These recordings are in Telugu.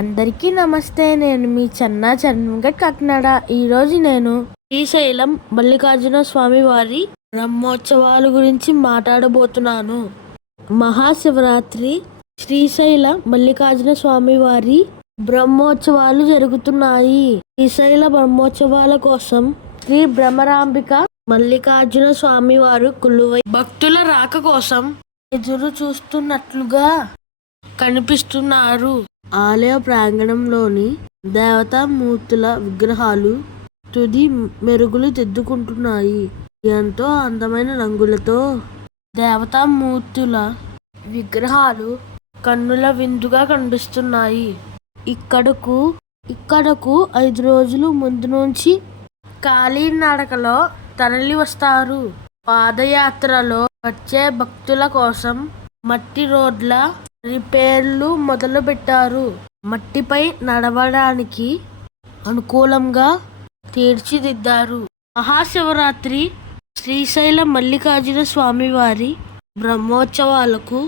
అందరికీ నమస్తే నేను మీ చెన్నా చరణ్గఢ్ కాకినాడ. ఈరోజు నేను శ్రీశైలం మల్లికార్జున స్వామి వారి బ్రహ్మోత్సవాల గురించి మాట్లాడబోతున్నాను. మహాశివరాత్రి శ్రీశైల మల్లికార్జున స్వామి వారి బ్రహ్మోత్సవాలు జరుగుతున్నాయి. శ్రీశైల బ్రహ్మోత్సవాల కోసం శ్రీ భ్రమరాంబిక మల్లికార్జున స్వామి వారు కులువై భక్తుల రాక కోసం ఎదురు చూస్తున్నట్లుగా కనిపిస్తున్నారు. ఆలయ ప్రాంగణంలోని దేవతామూర్తుల విగ్రహాలు తుది మెరుగులు దిద్దుకుంటున్నాయి. ఎంతో అందమైన రంగులతో దేవతామూర్తుల విగ్రహాలు కన్నుల విందుగా కనిపిస్తున్నాయి. ఇక్కడకు ఇక్కడకు ఐదు రోజులు ముందు నుంచి కాలినడకలో తరలి వస్తారు. పాదయాత్రలో వచ్చే భక్తుల కోసం మట్టి రోడ్ల రిపేర్లు మొదలు పెట్టారు మట్టిపై నడవడానికి అనుకూలంగా తీర్చిదిద్దారు. మహాశివరాత్రి శ్రీశైల మల్లికార్జున స్వామివారి బ్రహ్మోత్సవాలకు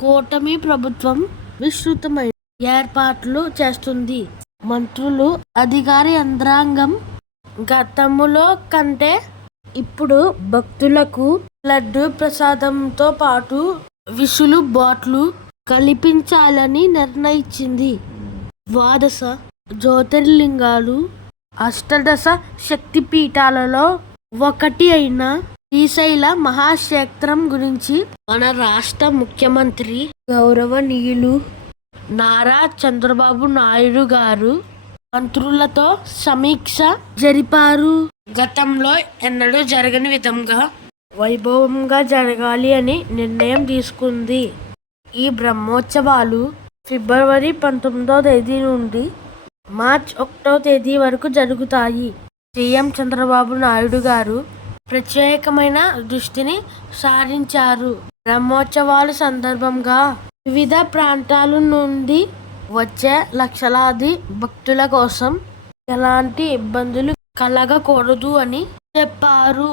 కూటమి ప్రభుత్వం విస్తృతమైన ఏర్పాట్లు చేస్తుంది. మంత్రులు అధికారి యంత్రాంగం గతములో కంటే ఇప్పుడు భక్తులకు లడ్డు ప్రసాదంతో పాటు విసులు బాట్లు కల్పించాలని నిర్ణయించింది. ద్వాదశ జ్యోతిర్లింగాలు అష్టదశ శక్తిపీఠాలలో ఒకటి అయిన శ్రీశైల మహాక్షేత్రం గురించి మన రాష్ట్ర ముఖ్యమంత్రి గౌరవనీయులు నారా చంద్రబాబు నాయుడు గారు మంత్రులతో సమీక్ష జరిపారు. గతంలో ఎన్నడూ జరగని విధంగా వైభవంగా జరగాలి అని నిర్ణయం తీసుకుంది. ఈ బ్రహ్మోత్సవాలు ఫిబ్రవరి పంతొమ్మిదవ తేదీ నుండి మార్చ్ ఒకటో తేదీ వరకు జరుగుతాయి. సీఎం చంద్రబాబు నాయుడు గారు ప్రత్యేకమైన దృష్టిని సారించారు. బ్రహ్మోత్సవాల సందర్భంగా వివిధ ప్రాంతాల నుండి వచ్చే లక్షలాది భక్తుల కోసం ఎలాంటి ఇబ్బందులు కలగకూడదు అని చెప్పారు.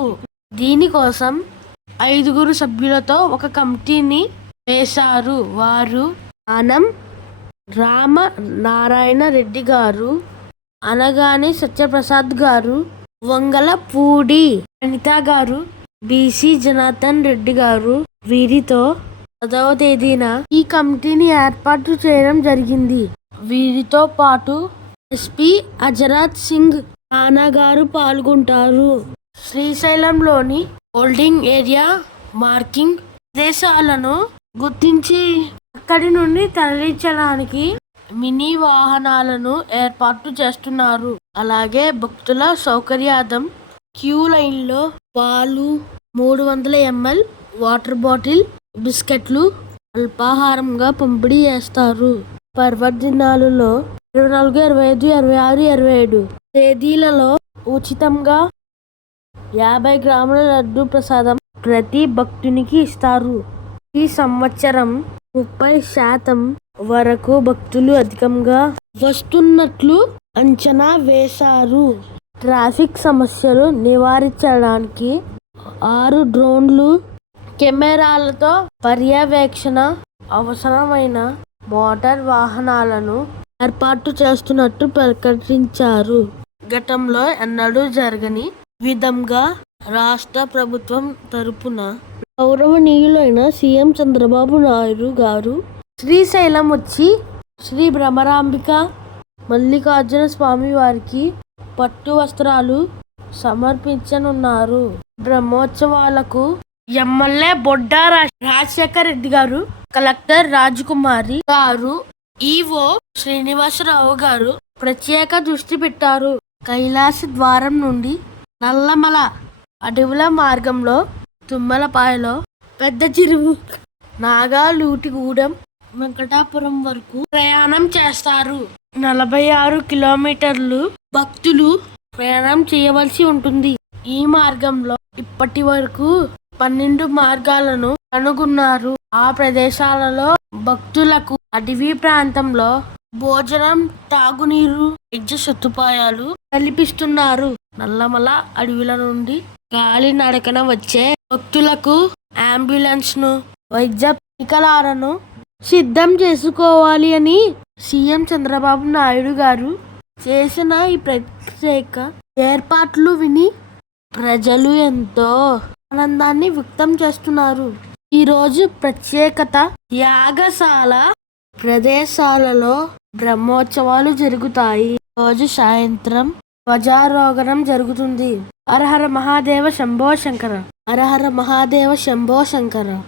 దీనికోసం ఐదుగురు సభ్యులతో ఒక కమిటీని వేశారు. వారు ఆనం రామ నారాయణ రెడ్డి గారు అనగానే సత్యప్రసాద్ గారు వంగల పూడి అనిత గారు బీసీ జనార్దన్ రెడ్డి గారు వీరితో పదవ తేదీన ఈ కమిటీని ఏర్పాటు చేయడం జరిగింది. వీరితో పాటు ఎస్పీ అజరాత్ సింగ్ రాణా గారు పాల్గొంటారు. శ్రీశైలంలోని హోల్డింగ్ ఏరియా మార్కింగ్ ప్రదేశాలను గుర్తించి అక్కడి నుండి తరలించడానికి మినీ వాహనాలను ఏర్పాటు చేస్తున్నారు. అలాగే భక్తుల సౌకర్యార్థం క్యూ లైన్లో పాలు మూడు వందల ఎంఎల్ వాటర్ బాటిల్ బిస్కెట్లు అల్పాహారంగా పంపిణీ చేస్తారు. పర్వదినాలలో ఇరవై నాలుగు ఇరవై ఐదు ఇరవై ఆరు ఇరవై ఏడు తేదీలలో ఉచితంగా యాభై గ్రాముల లడ్డు ప్రసాదం ప్రతి భక్తునికి ఇస్తారు. ఈ సంవత్సరం ముప్పై శాతం వరకు భక్తులు అధికంగా వస్తున్నట్లు అంచనా వేశారు. ట్రాఫిక్ సమస్యలు నివారించడానికి ఆరు డ్రోన్లు కెమెరాలతో పర్యవేక్షణ అవసరమైన మోటార్ వాహనాలను ఏర్పాటు చేస్తున్నట్టు ప్రకటించారు. గతంలో ఎన్నడూ జరగని విధంగా రాష్ట్ర ప్రభుత్వం తరపున గౌరవనీయులైన సీఎం చంద్రబాబు నాయుడు గారు శ్రీశైలం వచ్చి శ్రీ భ్రమరాంబిక మల్లికార్జున స్వామి వారికి పట్టు వస్త్రాలు సమర్పించనున్నారు. బ్రహ్మోత్సవాలకు ఎమ్మెల్యే బొడ్డా రా- రాజశేఖర్ రెడ్డి గారు కలెక్టర్ రాజకుమారి గారు ఈవో శ్రీనివాసరావు గారు ప్రత్యేక దృష్టి పెట్టారు. కైలాస ద్వారం నుండి నల్లమల అడవుల మార్గంలో తుమ్మలపాయలో పెద్ద చెరువు. నాగాలూటిగూడెం వెంకటాపురం వరకు ప్రయాణం చేస్తారు. నలభై ఆరు కిలోమీటర్లు భక్తులు ప్రయాణం చేయవలసి ఉంటుంది. ఈ మార్గంలో ఇప్పటి వరకు పన్నెండు మార్గాలను కనుగొన్నారు. ఆ ప్రదేశాలలో భక్తులకు అటవీ ప్రాంతంలో భోజనం తాగునీరు వైద్య సదుపాయాలు కల్పిస్తున్నారు. నల్లమల అడవుల నుండి గాలి నడకన వచ్చే భక్తులకు అంబులెన్స్ను వైద్య పరికరాలను సిద్ధం చేసుకోవాలి అని సీఎం చంద్రబాబు నాయుడు గారు చేసిన ఈ ప్రత్యేక ఏర్పాట్లు విని ప్రజలు ఎంతో ఆనందాన్ని వ్యక్తం చేస్తున్నారు. ఈరోజు ప్రత్యేకత యాగశాల ప్రదేశాలలో బ్రహ్మోత్సవాలు జరుగుతాయి. రోజు సాయంత్రం ధ్వజారోహణం జరుగుతుంది. హరహర మహాదేవ శంభో శంకర. హరహర మహాదేవ శంభో శంకర.